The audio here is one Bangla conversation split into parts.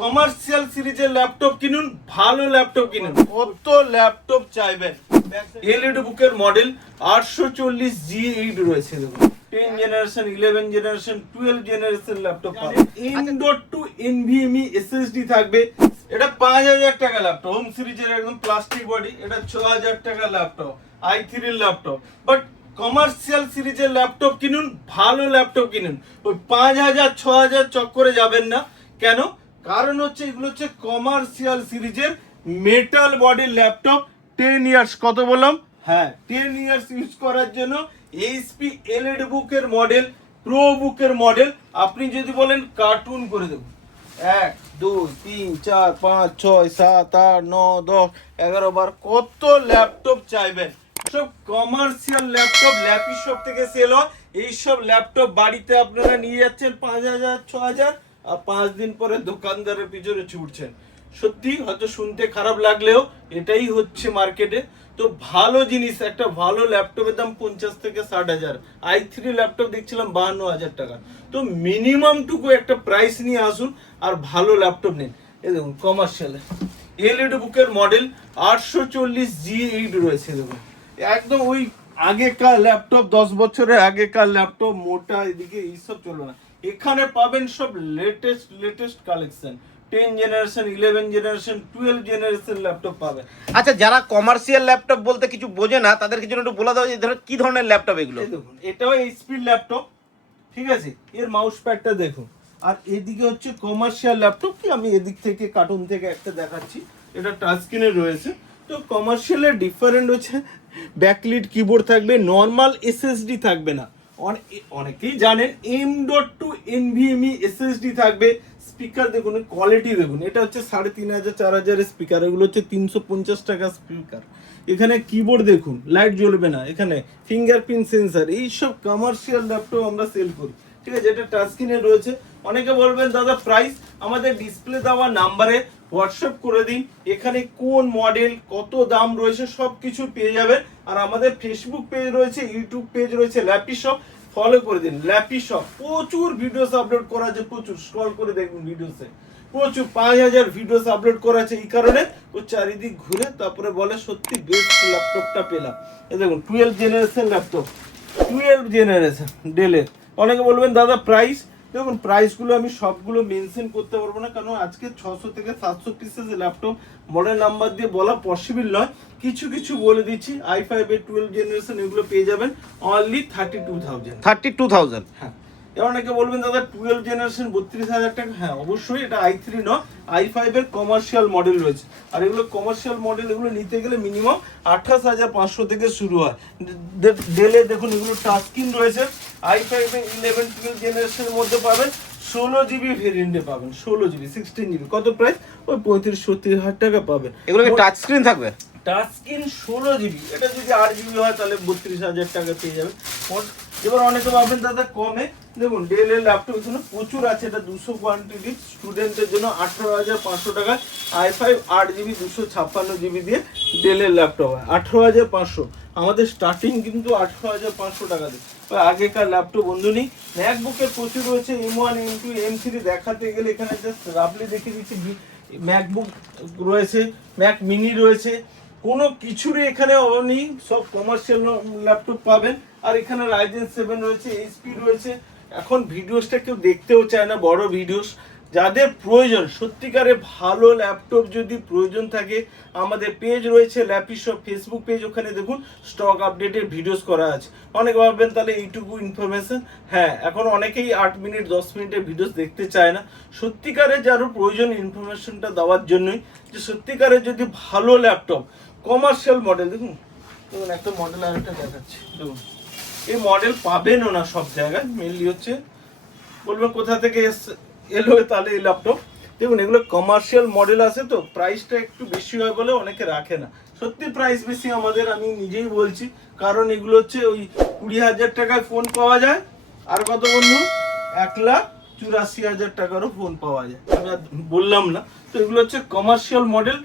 কমার্শিয়াল সিরিজের ল্যাপটপ কিনুন, ভালো ল্যাপটপ কিনুন। কত ল্যাপটপ চাইবেন? এলইডি বুকের মডেল 840G8 রয়েছে, দেখুন 10 জেনারেশন, 11 জেনারেশন, 12 জেনারেশন ল্যাপটপ পাবেন। M.2 NVMe SSD থাকবে। এটা 5000 টাকা ল্যাপটপ, হোম সিরিজের একদম প্লাস্টিক বডি। এটা 6000 টাকা laptop, i3 laptop. But commercial সিরিজের ল্যাপটপ কিনুন, ভালো ল্যাপটপ কিনুন। ওই 5000 6000 চক্করে যাবেন না। কেন? কারণ হচ্ছে এগুলো হচ্ছে কমার্শিয়াল সিরিজের মেটাল বডির ল্যাপটপ। 10 ইয়ার্স, কত বললাম? হ্যাঁ, 10 ইয়ার্স ইউজ করার জন্য এইচপি এলইডি বুকের মডেল, প্রো বুকের মডেল। আপনি যদি বলেন কার্টুন করে দেবো, 1 2 3 4 5 6 7 8 9 10 11 12 কত ল্যাপটপ চাইবেন? সব কমার্শিয়াল ল্যাপটপ ল্যাপি শপ থেকে সেল হয়। এইসব ল্যাপটপ বাড়িতে আপনারা নিয়ে যাচ্ছেন 5000 6000, আর 5 দিন পরে দোকানদারের পিছনে ছুটছেন। সত্যি হয়তো শুনতে খারাপ লাগলেও এটাই হচ্ছে মার্কেটে। তো ভালো জিনিস, একটা ভালো ল্যাপটপের দাম 50 থেকে 60,000। i3 ল্যাপটপ দেখছিলাম 52,000 টাকা। তো মিনিমাম টুকু একটা প্রাইস নিয়ে আসুন আর ভালো ল্যাপটপ নিন। এই দেখুন কমার্শিয়াল এলইডি বুকের মডেল 840G8 রয়েছে, দেখুন একদম ওই আগেকার ল্যাপটপ, 10 বছরের আগেকার ল্যাপটপ, মোটা এদিকে এইসব চলবে না। এখানে পাবেন সব latest collection, 10 generation, 11 generation, 12 generation laptop পাবেন। আচ্ছা, যারা কমার্শিয়াল ল্যাপটপ বলতে কিছু বোঝে না তাদেরকে জন্য একটু বলে দাও যে কি ধরনের ল্যাপটপ এগুলো। এই দেখুন, এটাও এইচপি ল্যাপটপ, ঠিক আছে? এর মাউস প্যাডটা দেখুন। আর এদিকে হচ্ছে কমার্শিয়াল ল্যাপটপ, কি আমি এদিক থেকে কার্টুন থেকে একটা দেখাচ্ছি। এটা টাচ স্ক্রিনে রয়েছে। তো কমার্শিয়ালের ডিফারেন্ট হচ্ছে ব্যাকলিট কিবোর্ড থাকবে, নর্মাল এসএসডি থাকবে না। অনেকেই জানেন M.2 NVMe SSD থাকবে। স্পিকার দেখুন, কোয়ালিটি দেখুন। এটা হচ্ছে 3500 4000 স্পিকার, এগুলো হচ্ছে 350 টাকা স্পিকার। এখানে কিবোর্ড দেখুন, লাইট জ্বলবে না। এখানে ফিঙ্গারপ্রিন্ট সেন্সার। এইসব কমার্শিয়াল ল্যাপটপ আমরা সেল করি, ঠিক আছে? এটা টাচ স্ক্রিনে রয়েছে। অনেকে বলবেন দাদা প্রাইস, আমাদের ডিসপ্লে দেওয়া নাম্বারে হোয়াটসঅ্যাপ করে দিন। এখানে কোন মডেল, কত দাম রয়েছে সব কিছু পেয়ে যাবেন। আর আমাদের ফেসবুক পেজ রয়েছে, ইউটিউব পেজ রয়েছে, ল্যাপি শপ, ফলো করে দিন। ল্যাপি শপ প্রচুর ভিডিওস আপলোড করা আছে, প্রচুর স্ক্রল করে দেখুন ভিডিওসে, প্রচুর 5000 ভিডিওস আপলোড করা আছে। এই কারণে ও চারিদিক ঘুরে তারপরে বলে সত্যি বেস্ট ল্যাপটপটা পেলাম। এই দেখুন 12 জেনারেশন ল্যাপটপ, 12 জেনারেশন ডেলের। অনেকে বলবেন দাদা প্রাইস, দেখুন প্রাইসগুলো আমি সবগুলো মেনশন করতে পারবো না, কারণ আজকে 600 থেকে 700 পিসেস ল্যাপটপ মডেল নাম্বার দিয়ে বলা পসিবল নয়। কিছু কিছু বলে দিচ্ছি। i5 এর 12 জেনারেশন এগুলো পেয়ে যাবেন অনলি 32,000। 32,000। হ্যাঁ, এবার অনেকে বলবেন দাদা 12 জেনারেশন 32,000 টাকা। হ্যাঁ অবশ্যই, এটা i3 নয়, i5 এর কমার্শিয়াল মডেল রয়েছে। আর এগুলো কমার্শিয়াল মডেল, এগুলো নিতে গেলে মিনিমাম 28,500 থেকে শুরু হয়। ডেলে দেখুন এগুলো টাচ স্ক্রিন রয়েছে। i5 এর 11 12 জেনারেশনের মধ্যে পাবেন 16GB ভেরিয়েন্টে পাবেন, 16GB 16GB। কত প্রাইস? ওই 35-40,000 টাকা পাবেন। এগুলো কি টাচ স্ক্রিন থাকবে? Touch screen 16GB। এটা যদি 8GB হয় তাহলে 32,000 টাকা পেয়ে যাবেন। এবার অনেকে ভাববেন দাদা কমে, দেখুন ডেলের ল্যাপটপ এখানে প্রচুর আছে। এটা 200 কোয়ান্টিটি স্টুডেন্টের জন্য 18,500 টাকা। i5 8GB 256GB দিয়ে ডেলের ল্যাপটপ হয় 18,500। আমাদের স্টার্টিং কিন্তু 18,500 টাকা দিয়ে। আগেকার ল্যাপটপ বন্ধু নেই। ম্যাকবুকের প্রচুর রয়েছে, M1 M2 M3 দেখাতে গেলে এখানে জাস্ট রাফলি দেখিয়ে দিচ্ছি। ম্যাকবুক রয়েছে, ম্যাক মিনি রয়েছে, কোনো কিছুরই এখানে নেই। সব কমার্শিয়াল ল্যাপটপ পাবেন। আর এখানে রাইজেন 7 রয়েছে, এইচপি রয়েছে। এখন ভিডিওসটা কেউ দেখতেও চায় না, বড় ভিডিওস। যাদের প্রয়োজন সত্যিকারে ভালো ল্যাপটপ যদি প্রয়োজন থাকে, আমাদের পেজ রয়েছে ল্যাপি শপ ফেসবুক পেজ, ওখানে দেখুন স্টক আপডেটের ভিডিওস করা আছে। অনেকে ভাববেন তাহলে এইটুকু ইনফরমেশন। হ্যাঁ, এখন অনেকেই 8 মিনিট 10 মিনিটের ভিডিওস দেখতে চায় না। সত্যিকারে যারও প্রয়োজন ইনফরমেশনটা দেওয়ার জন্যই, যে সত্যিকারে যদি ভালো ল্যাপটপ কমার্শিয়াল মডেল, দেখুন দেখুন একটা মডেল আর একটা দেখাচ্ছি। দেখুন এই মডেল পাবেনও না সব জায়গায়। মেনলি হচ্ছে বলবেন কোথা থেকে এলো তাহলে এই ল্যাপটপ। দেখুন এগুলো কমার্শিয়াল মডেল আছে, তো প্রাইসটা একটু বেশি হয় বলে অনেকে রাখে না। সত্যি প্রাইস বেশি আমাদের, আমি নিজেই বলছি। কারণ এগুলো হচ্ছে ওই 20,000 টাকায় ফোন পাওয়া যায়। আর কত বন্ধু? 1,84,000 টাকারও ফোন পাওয়া যায়, আমি আর বললাম না। তো এগুলো হচ্ছে কমার্শিয়াল মডেল,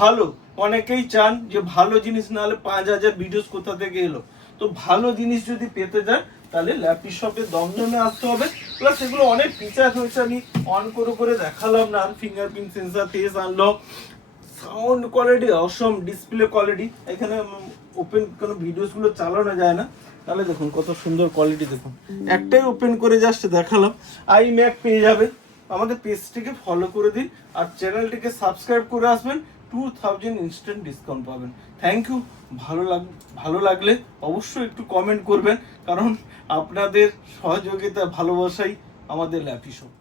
ভালো। অনেকেই চান যে ভালো জিনিস না হলে 5,000 ভিডিওস কোথা থেকে এলো। তো ভালো জিনিস যদি পেতে চান তাহলে ল্যাপটপ শপে দমদমে আসতে হবে। প্লাস এগুলো অনেক ফিচার হয়েছে, আমি অন করে দেখালাম না। Fingerprint sensor, face unlock, sound quality awesome, display quality. এখানে ওপেন কোনো ভিডিওসগুলো চালানো যায় না, তাহলে দেখুন কত সুন্দর কোয়ালিটি। দেখুন একটাই ওপেন করে জাস্ট দেখালাম। iMac পেয়ে যাবে। আমাদের পেজটিকে ফলো করে দিন আর চ্যানেলটিকে সাবস্ক্রাইব করে আসবেন, 2000 ইনস্ট্যান্ট ডিসকাউন্ট পাবেন। Thank you. ভালো লাগলে অবশ্যই একটু কমেন্ট করবেন, কারণ আপনাদের সহযোগিতা ভালোবাসাই আমাদের ল্যাপটপ শপ।